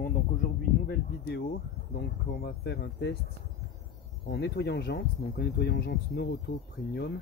Bon, donc aujourd'hui nouvelle vidéo. Donc on va faire un test en nettoyant jantes, donc en nettoyant jantes Noroto Premium,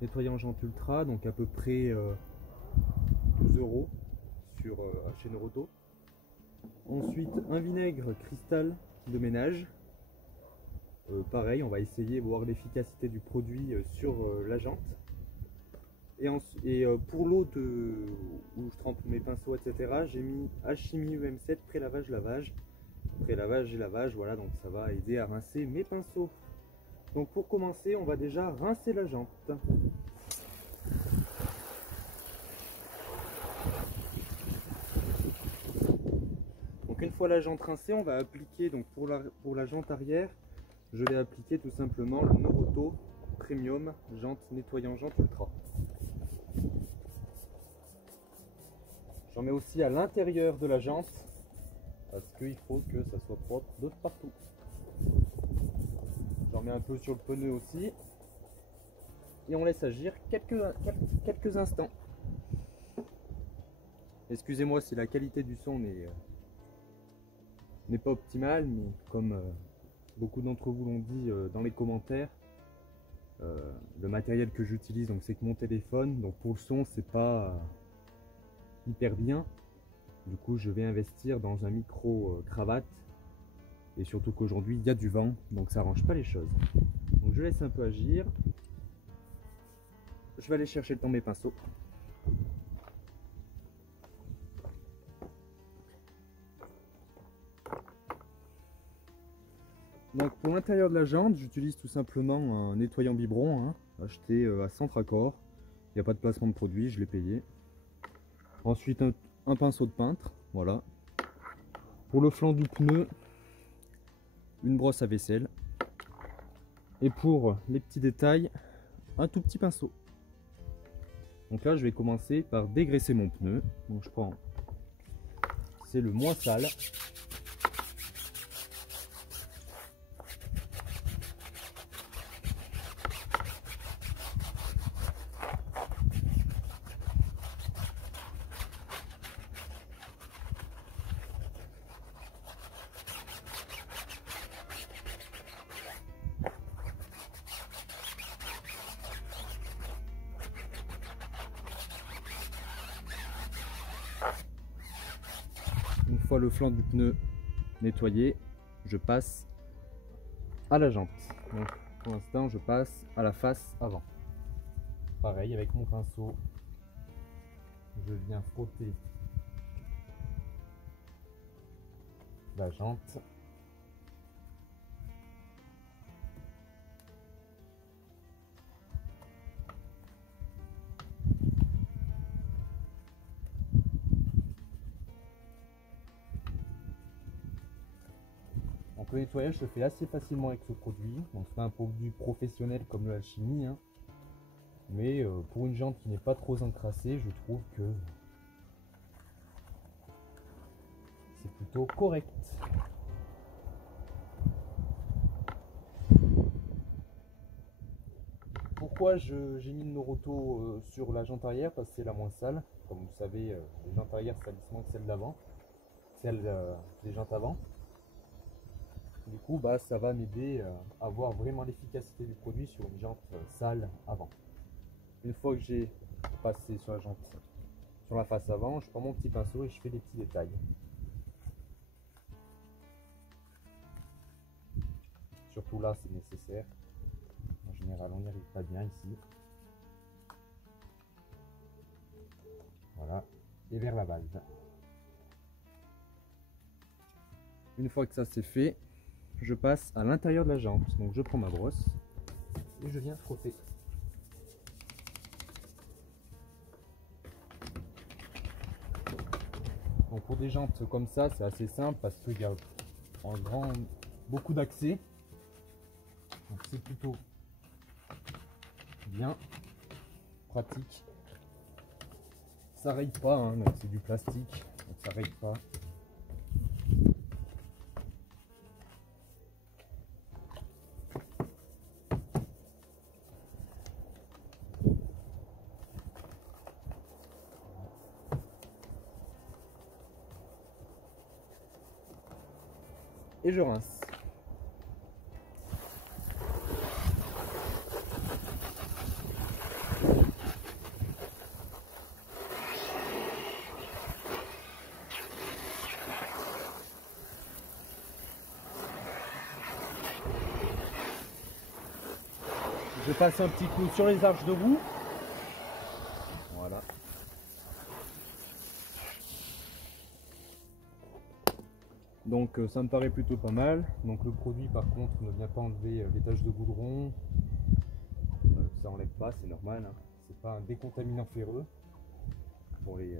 nettoyant jantes Ultra, donc à peu près 12 € sur chez Noroto. Ensuite un vinaigre cristal de ménage. Pareil, on va essayer voir l'efficacité du produit sur la jante. Et pour l'eau où je trempe mes pinceaux, etc., j'ai mis Hachimi UM7 pré-lavage lavage. Pré-lavage et lavage, voilà, donc ça va aider à rincer mes pinceaux. Donc pour commencer, on va déjà rincer la jante. Donc une fois la jante rincée, on va appliquer, donc pour la jante arrière, je vais appliquer tout simplement le Noroto Premium jante nettoyant jante Ultra. J'en mets aussi à l'intérieur de la jante parce qu'il faut que ça soit propre de partout. J'en mets un peu sur le pneu aussi et on laisse agir quelques instants. Excusez-moi si la qualité du son n'est pas optimale, mais comme beaucoup d'entre vous l'ont dit dans les commentaires, le matériel que j'utilise, donc c'est que mon téléphone, donc pour le son c'est pas hyper bien. Du coup je vais investir dans un micro cravate, et surtout qu'aujourd'hui il y a du vent, donc ça arrange pas les choses. Donc je laisse un peu agir. Je vais aller chercher dans mes pinceaux. Donc pour l'intérieur de la jante, j'utilise tout simplement un nettoyant biberon, acheté à Centracor. Il n'y a pas de placement de produit, je l'ai payé. Ensuite un pinceau de peintre, voilà. Pour le flanc du pneu, une brosse à vaisselle. Et pour les petits détails, un tout petit pinceau. Donc là je vais commencer par dégraisser mon pneu. Donc je prends, c'est le moins sale. Une fois le flanc du pneu nettoyé, je passe à la jante. Donc pour l'instant je passe à la face avant. Pareil, avec mon pinceau, je viens frotter la jante. Donc le nettoyage se fait assez facilement avec ce produit. Donc c'est un produit professionnel comme le Hachimi, mais pour une jante qui n'est pas trop encrassée, je trouve que c'est plutôt correct. Pourquoi j'ai mis le Noroto sur la jante arrière? Parce que c'est la moins sale. Comme vous savez, les jantes arrière salissent moins que celles d'avant, celles des jantes avant. Du coup, ça va m'aider à voir vraiment l'efficacité du produit sur une jante sale avant. Une fois que j'ai passé sur la jante, sur la face avant, je prends mon petit pinceau et je fais des petits détails. Surtout là, c'est nécessaire. En général, on n'y arrive pas bien ici. Voilà. Et vers la valve. Une fois que ça c'est fait, je passe à l'intérieur de la jante. Donc je prends ma brosse et je viens frotter. Donc pour des jantes comme ça, c'est assez simple parce qu'il y a beaucoup d'accès. Donc c'est plutôt bien pratique. Ça raye pas, donc c'est du plastique, donc ça raye pas. et je rince. Je passe un petit coup sur les arches de roue. Voilà. Donc ça me paraît plutôt pas mal. Donc le produit par contre ne vient pas enlever les taches de goudron. Ça enlève pas, c'est normal. Hein. C'est pas un décontaminant ferreux pour les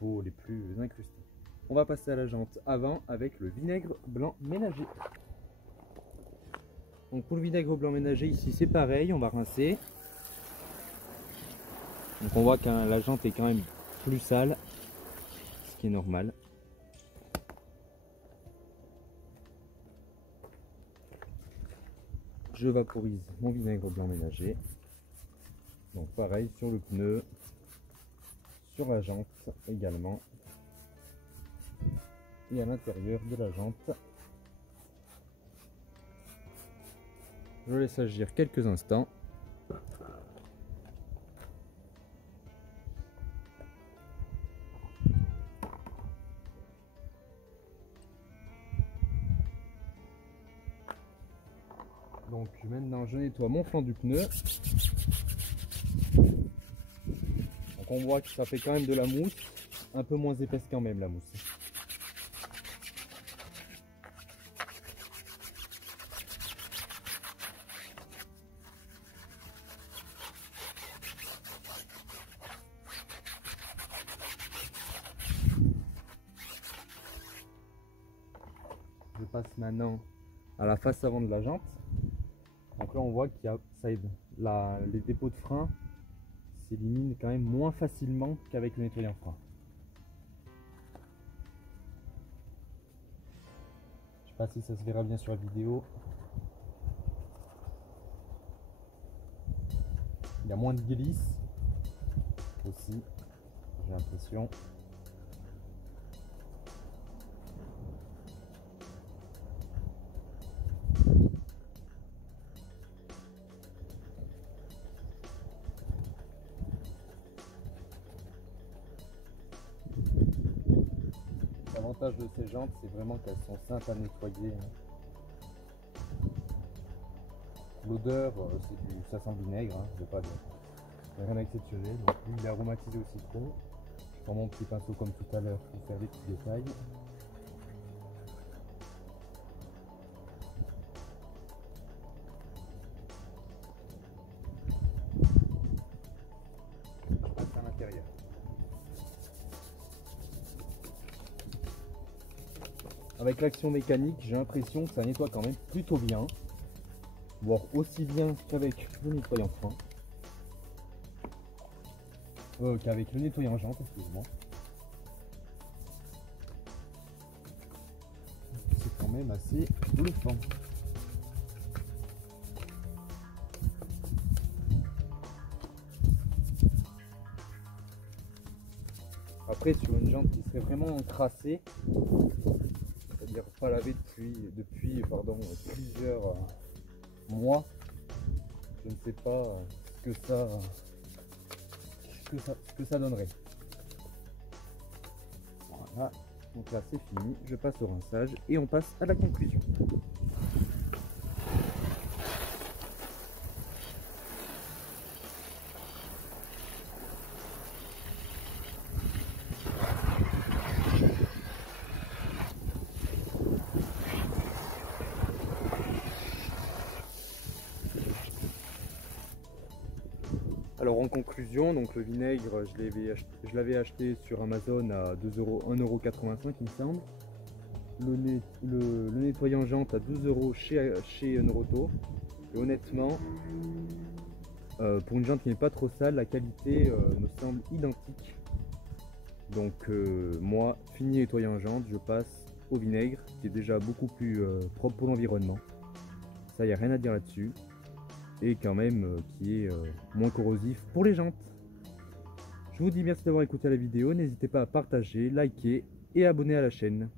pots les plus incrustés. On va passer à la jante avant avec le vinaigre blanc ménager. Donc pour le vinaigre blanc ménager ici c'est pareil, on va rincer. Donc on voit que la jante est quand même plus sale, ce qui est normal. Je vaporise mon vinaigre blanc ménager. Donc pareil sur le pneu, sur la jante également. Et à l'intérieur de la jante. Je laisse agir quelques instants. Donc maintenant je nettoie mon flanc du pneu. Donc on voit que ça fait quand même de la mousse, un peu moins épaisse quand même la mousse. Je passe maintenant à la face avant de la jante. Donc là on voit qu'il y a ça aide. Les dépôts de frein s'éliminent quand même moins facilement qu'avec le nettoyant frein. Je sais pas si ça se verra bien sur la vidéo. Il y a moins de glisse aussi, j'ai l'impression. L'avantage de ces jantes, c'est vraiment qu'elles sont simples à nettoyer. L'odeur, ça sent le vinaigre, hein, il n'y a rien d'exceptionnel. Donc lui, il est aromatisé au citron. Je prends mon petit pinceau comme tout à l'heure pour faire des petits détails. À l'intérieur. Avec l'action mécanique, j'ai l'impression que ça nettoie quand même plutôt bien, voire aussi bien qu'avec le nettoyant frein, qu'avec le nettoyant jante, excusez-moi. C'est quand même assez bluffant. Après, sur une jante qui serait vraiment encrassée, c'est-à-dire pas lavée depuis plusieurs mois, je ne sais pas ce que ça donnerait. Voilà, donc là c'est fini, je passe au rinçage et on passe à la conclusion. Alors en conclusion, donc le vinaigre, je l'avais acheté sur Amazon à 1,85 € il me semble. Le nettoyant jante à 12 € chez Noroto. Et honnêtement, pour une jante qui n'est pas trop sale, la qualité me semble identique. Donc moi, fini nettoyant jante, je passe au vinaigre qui est déjà beaucoup plus propre pour l'environnement. Ça, il n'y a rien à dire là-dessus. Et quand même qui est moins corrosif pour les jantes. Je vous dis merci d'avoir écouté la vidéo, n'hésitez pas à partager, liker et abonner à la chaîne.